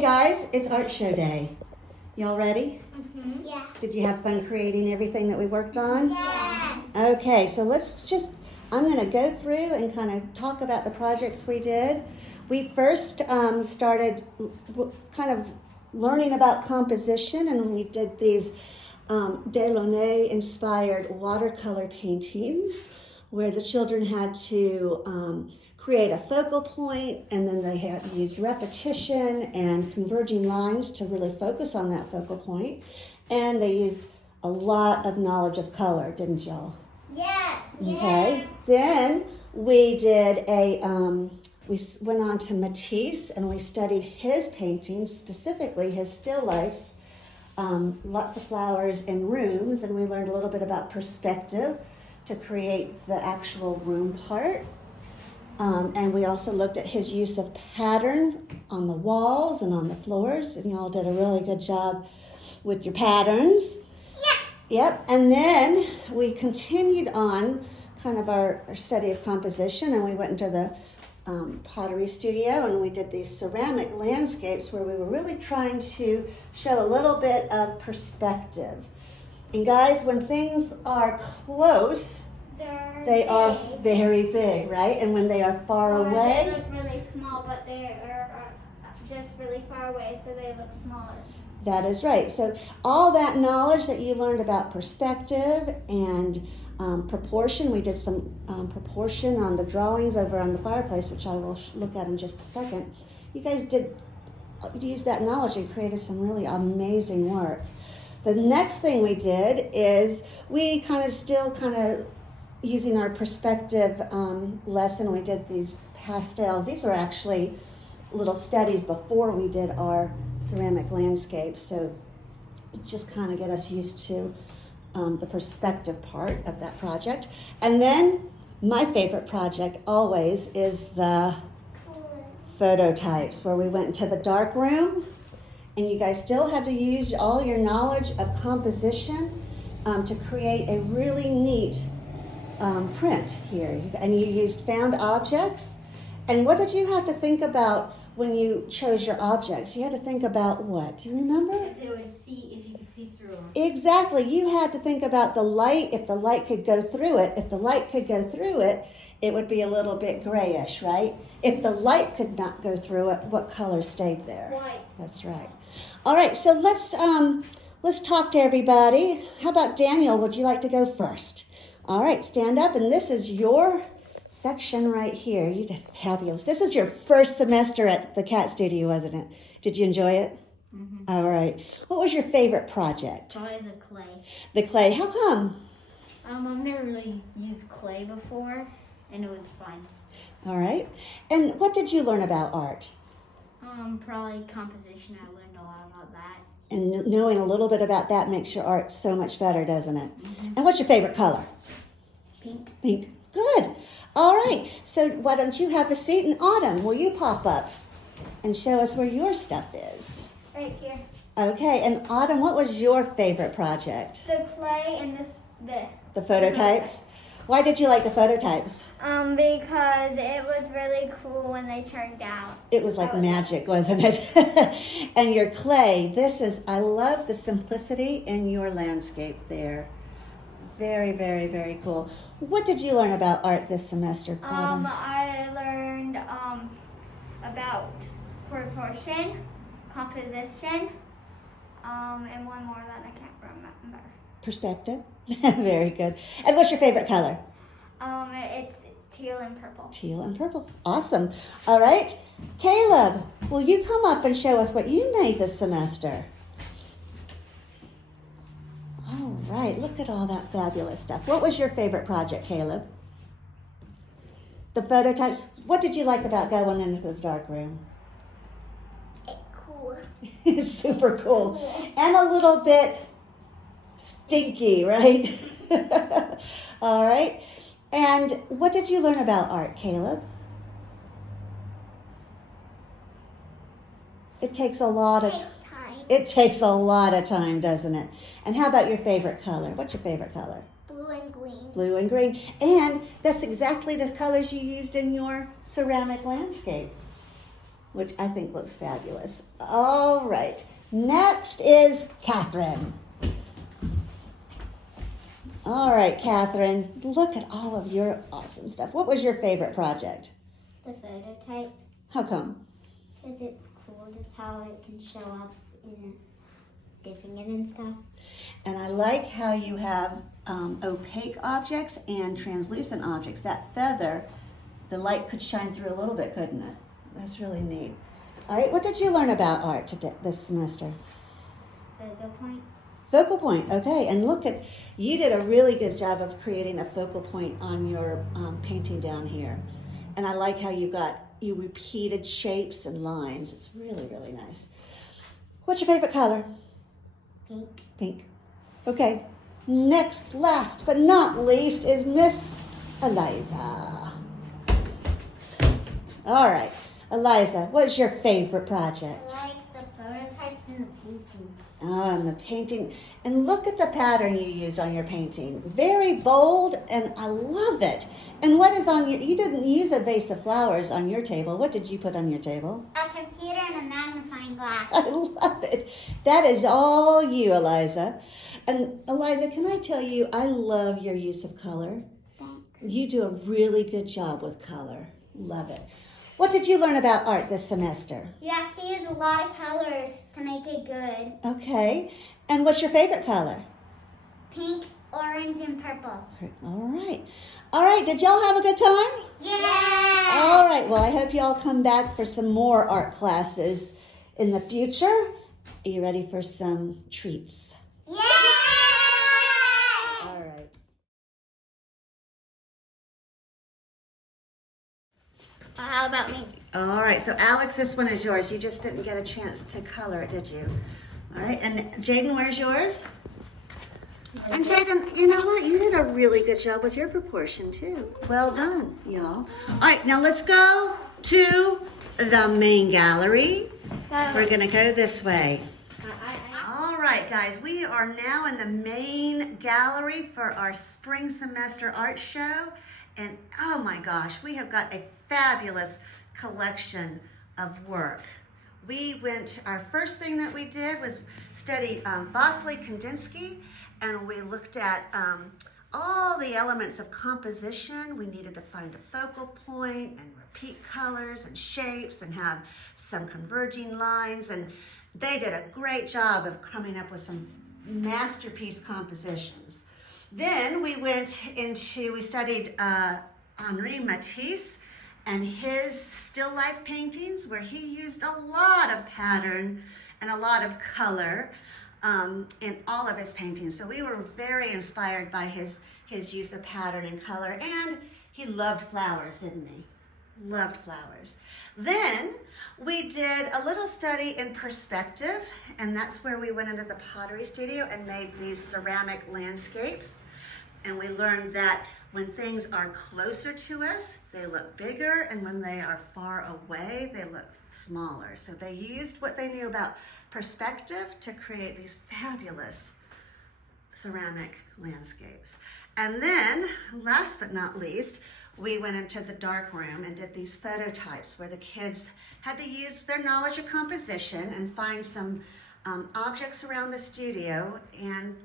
guys, it's art show day. Y'all ready? Mm-hmm. Yeah. Did you have fun creating everything that we worked on? Yes. Okay, so I'm going to go through and kind of talk about the projects we did. We first started kind of learning about composition, and we did these Delaunay inspired watercolor paintings where the children had to create a focal point, and then they had to use repetition and converging lines to really focus on that focal point. And they used a lot of knowledge of color, didn't y'all? Yes. Okay. Then we did we went on to Matisse and we studied his paintings, specifically his still lifes, lots of flowers and rooms, and we learned a little bit about perspective to create the actual room part. And we also looked at his use of pattern on the walls and on the floors, and y'all did a really good job with your patterns. Yep, and then we continued on kind of our study of composition, and we went into the pottery studio, and we did these ceramic landscapes where we were really trying to show a little bit of perspective. And guys, when things are close, they are very big, right? And when they are far away, They look really small, but they are just really far away, so they look smaller. that is right. So all that knowledge that you learned about perspective and proportion, we did some proportion on the drawings over on the fireplace, which I will look at in just a second. You guys did use that knowledge and created some really amazing work. The next thing we did is we kind of using our perspective lesson, we did these pastels. These were actually little studies before we did our ceramic landscapes, so just kind of get us used to the perspective part of that project. And then my favorite project always is the phototypes, where we went into the dark room and you guys still had to use all your knowledge of composition to create a really neat print here. And you used found objects. And what did you have to think about when you chose your objects? You had to think about what? Do you remember? If they would see, if you could see through them. Exactly. You had to think about the light, if the light could go through it. If the light could go through it, it would be a little bit grayish, right? If the light could not go through it, what color stayed there? White. That's right. All right, so let's talk to everybody. How about Daniel? Would you like to go first? All right, stand up, and this is your section right here. You did fabulous. This is your first semester at the Cat Studio, wasn't it? Did you enjoy it? Mm-hmm. All right. What was your favorite project? Probably the clay. The clay. How come? I've never really used clay before, and it was fun. All right. And what did you learn about art? Probably composition. I learned a lot about that. And knowing a little bit about that makes your art so much better, doesn't it? Mm-hmm. And what's your favorite color? Pink. Pink. Good. All right. So why don't you have a seat? And Autumn, will you pop up and show us where your stuff is? Right here. Okay. And Autumn, what was your favorite project? The clay and The phototypes. Why did you like the phototypes? Because it was really cool when they turned out. It was like magic, wasn't it? And your clay, I love the simplicity in your landscape there. Very, very, very cool. What did you learn about art this semester, Autumn? I learned about proportion, composition, and one more that I can't remember. Perspective. Very good. And what's your favorite color? It's teal and purple. Teal and purple. Awesome. All right. Caleb, will you come up and show us what you made this semester? All right. Look at all that fabulous stuff. What was your favorite project, Caleb? The phototypes. What did you like about going into the dark room? It's cool. Super cool. And a little bit stinky, right? All right. And what did you learn about art, Caleb? It takes a lot of Time. It takes a lot of time, doesn't it? And how about your favorite color? What's your favorite color? Blue and green. Blue and green. And that's exactly the colors you used in your ceramic landscape. which I think looks fabulous. All right. Next is Catherine. All right, Catherine, look at all of your awesome stuff. What was your favorite project? The phototype, How come? because it's cool just how it can show up in different and stuff. And I like how you have opaque objects and translucent objects. That feather, the light could shine through a little bit, couldn't it? That's really neat. All right, what did you learn about art today, this semester? Focal point. Focal point, okay. And look at, you did a really good job of creating a focal point on your painting down here. And I like how you repeated shapes and lines. It's really, really nice. What's your favorite color? Pink. Pink. Okay. Next, last but not least, is Miss Eliza. All right. Eliza, what's your favorite project? I like the prototypes and the painting. Oh, and the painting. And look at the pattern you used on your painting. Very bold, and I love it. And what is on your, you didn't use a vase of flowers on your table. What did you put on your table? A computer and a magnifying glass. I love it. That is all you, Eliza. And Eliza, can I tell you, I love your use of color. Thanks. You do a really good job with color. Love it. What did you learn about art this semester? You have to use a lot of colors to make it good. Okay. And what's your favorite color? Pink, orange, and purple. All right. All right. Did y'all have a good time? Yeah! All right. Well, I hope y'all come back for some more art classes in the future. Are you ready for some treats? Yeah! All right. How about me? All right. So, Alex, this one is yours. You just didn't get a chance to color it, did you? All right. And Jaden, where's yours? And Jaden, you know what? You did a really good job with your proportion, too. Well done, y'all. All right. Now, let's go to the main gallery. We're going to go this way. All right, guys, we are now in the main gallery for our spring semester art show. And oh my gosh, we have got a fabulous collection of work. Our first thing that we did was study Vasily Kandinsky, and we looked at all the elements of composition. We needed to find a focal point and repeat colors and shapes and have some converging lines, and they did a great job of coming up with some masterpiece compositions. Then we studied Henri Matisse and his still life paintings, where he used a lot of pattern and a lot of color in all of his paintings. So we were very inspired by his use of pattern and color, and he loved flowers, didn't he? Loved flowers. Then we did a little study in perspective, and that's where we went into the pottery studio and made these ceramic landscapes. And we learned that when things are closer to us, they look bigger, and when they are far away, they look smaller. So they used what they knew about perspective to create these fabulous ceramic landscapes. And then, last but not least, we went into the dark room and did these phototypes where the kids had to use their knowledge of composition and find some objects around the studio and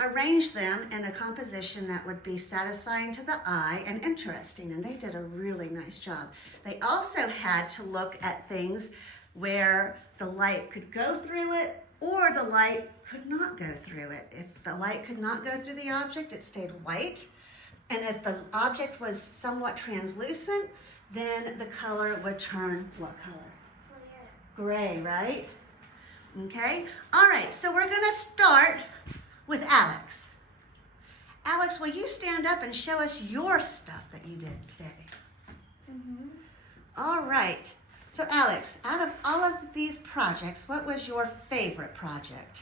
arrange them in a composition that would be satisfying to the eye and interesting, and they did a really nice job. They also had to look at things where the light could go through it or the light could not go through it. If the light could not go through the object, it stayed white, and if the object was somewhat translucent, then the color would turn what color? Gray, right? Okay, all right, so we're gonna start with Alex. Alex, will you stand up and show us your stuff that you did today? Mm-hmm. All right. So Alex, out of all of these projects, what was your favorite project?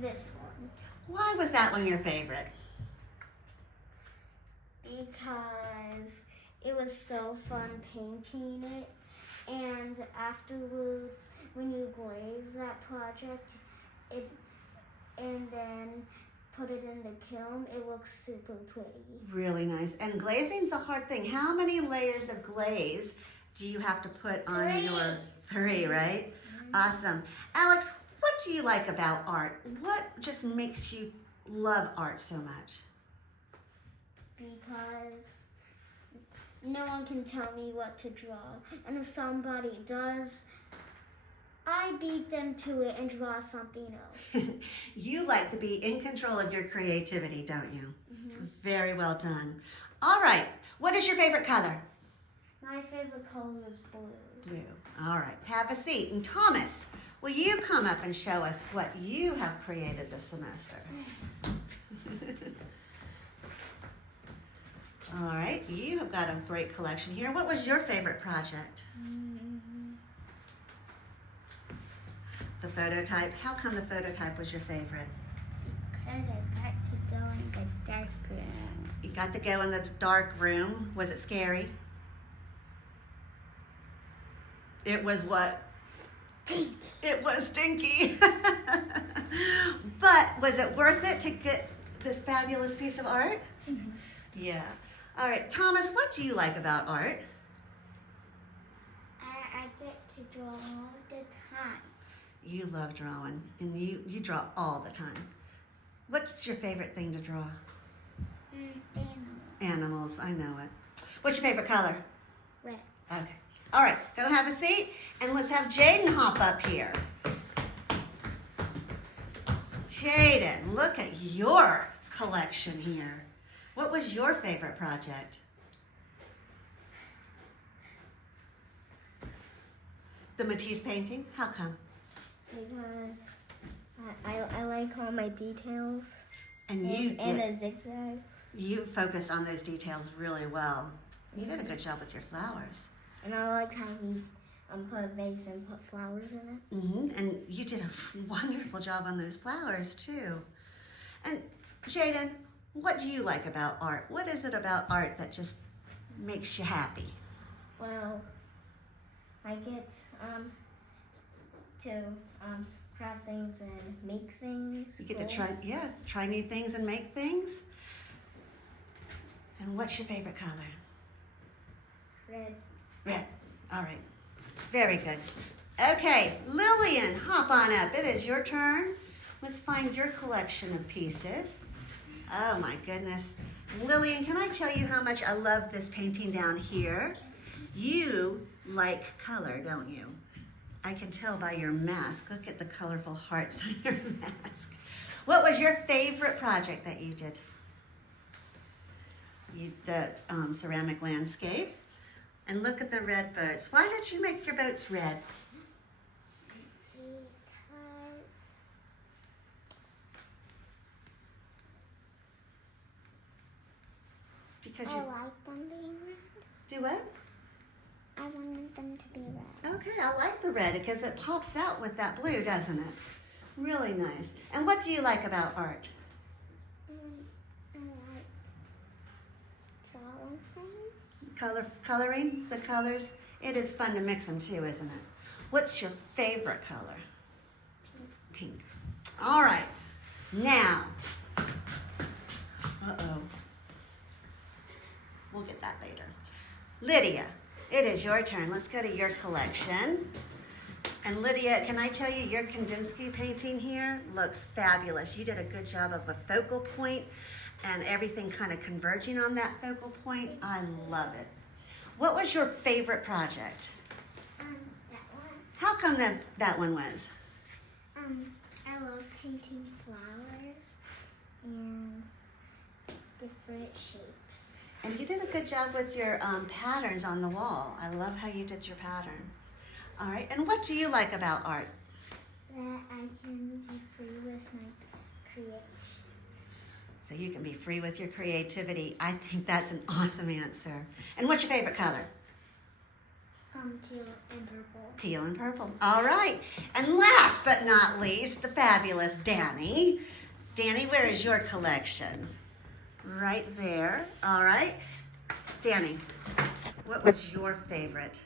This one. Why was that one your favorite? Because it was so fun painting it, and afterwards when you glaze that project, and then put it in the kiln, it looks super pretty. Really nice. And glazing's a hard thing. How many layers of glaze do you have to put on 3. your 3, right? Awesome. Alex, what do you like about art? What just makes you love art so much? Because no one can tell me what to draw. And if somebody does, I beat them to it and draw something else. You like to be in control of your creativity, don't you? Mm-hmm. Very well done. All right. What is your favorite color? My favorite color is blue. Blue. All right. Have a seat. And Thomas, will you come up and show us what you have created this semester? All right. You have got a great collection here. What was your favorite project? The phototype. How come the phototype was your favorite? Because I got to go in the dark room. You got to go in the dark room. Was it scary? It was what? Stinky. It was stinky. But was it worth it to get this fabulous piece of art? Mm-hmm. Yeah. All right, Thomas, what do you like about art? I get to draw all the time. You love drawing, and you draw all the time. What's your favorite thing to draw? Animals. Animals, I know it. What's your favorite color? Red. Okay. All right, go have a seat, and let's have Jaden hop up here. Jaden, look at your collection here. What was your favorite project? The Matisse painting? How come? Because I like all my details And you and did. the zigzag. You focused on those details really well. You did a good job with your flowers. And I like how he put a vase and put flowers in it. And you did a wonderful job on those flowers too. And Jaden, what do you like about art? What is it about art that just makes you happy? Well, I get to craft things and make things. You get to try new things and make things. And what's your favorite color? Red. Red. All right. Very good. Okay, Lillian, hop on up. It is your turn. Let's find your collection of pieces. Oh my goodness. Lillian, can I tell you how much I love this painting down here? You like color, don't you? I can tell by your mask. Look at the colorful hearts on your mask. What was your favorite project that you did? The ceramic landscape. And look at the red boats. Why did you make your boats red? Because I you like them being red. do what? I wanted them to be red. Okay, I like the red because it pops out with that blue, doesn't it? Really nice. And what do you like about art? I like drawing things. Coloring, the colors. It is fun to mix them too, isn't it? What's your favorite color? Pink. All right. Now, we'll get that later. Lydia, it is your turn. Let's go to your collection. And Lydia, can I tell you, your Kandinsky painting here looks fabulous. You did a good job of a focal point and everything kind of converging on that focal point. I love it. What was your favorite project? That one. How come that one was? I love painting flowers and different shapes. And you did a good job with your patterns on the wall. I love how you did your pattern. All right, and what do you like about art? That I can be free with my creations. So you can be free with your creativity. I think that's an awesome answer. And what's your favorite color? Teal and purple. Teal and purple. All right. And last but not least, the fabulous Danny. Danny, where is your collection? Right there. All right. Danny, what was your favorite?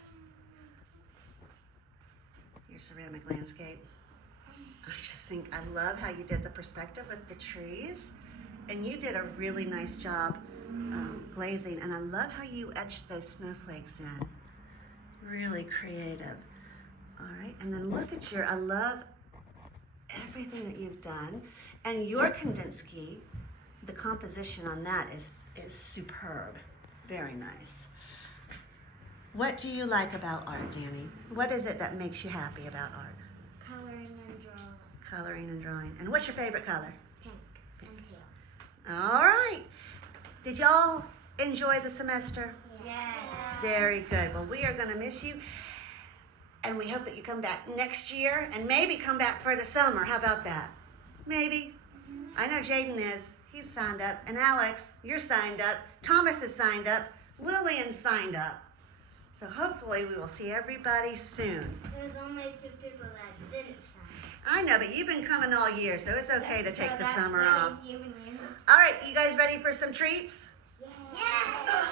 Your ceramic landscape. I just think I love how you did the perspective with the trees. And you did a really nice job glazing, and I love how you etched those snowflakes in. Really creative. All right, and then look at I love everything that you've done. And your Kandinsky, the composition on that is superb. Very nice. What do you like about art, Danny? What is it that makes you happy about art? Coloring and drawing. Coloring and drawing. And what's your favorite color? Pink and teal. All right. Did y'all enjoy the semester? Yes. Very good. Well, we are going to miss you. And we hope that you come back next year and maybe come back for the summer. How about that? Maybe. I know Jaden is. He's signed up. And Alex, you're signed up. Thomas is signed up. Lillian signed up. So hopefully we will see everybody soon. There's only 2 people that didn't sign. I know, but you've been coming all year, so it's okay to take the that summer off. means you and you. All right, you guys ready for some treats? Yeah.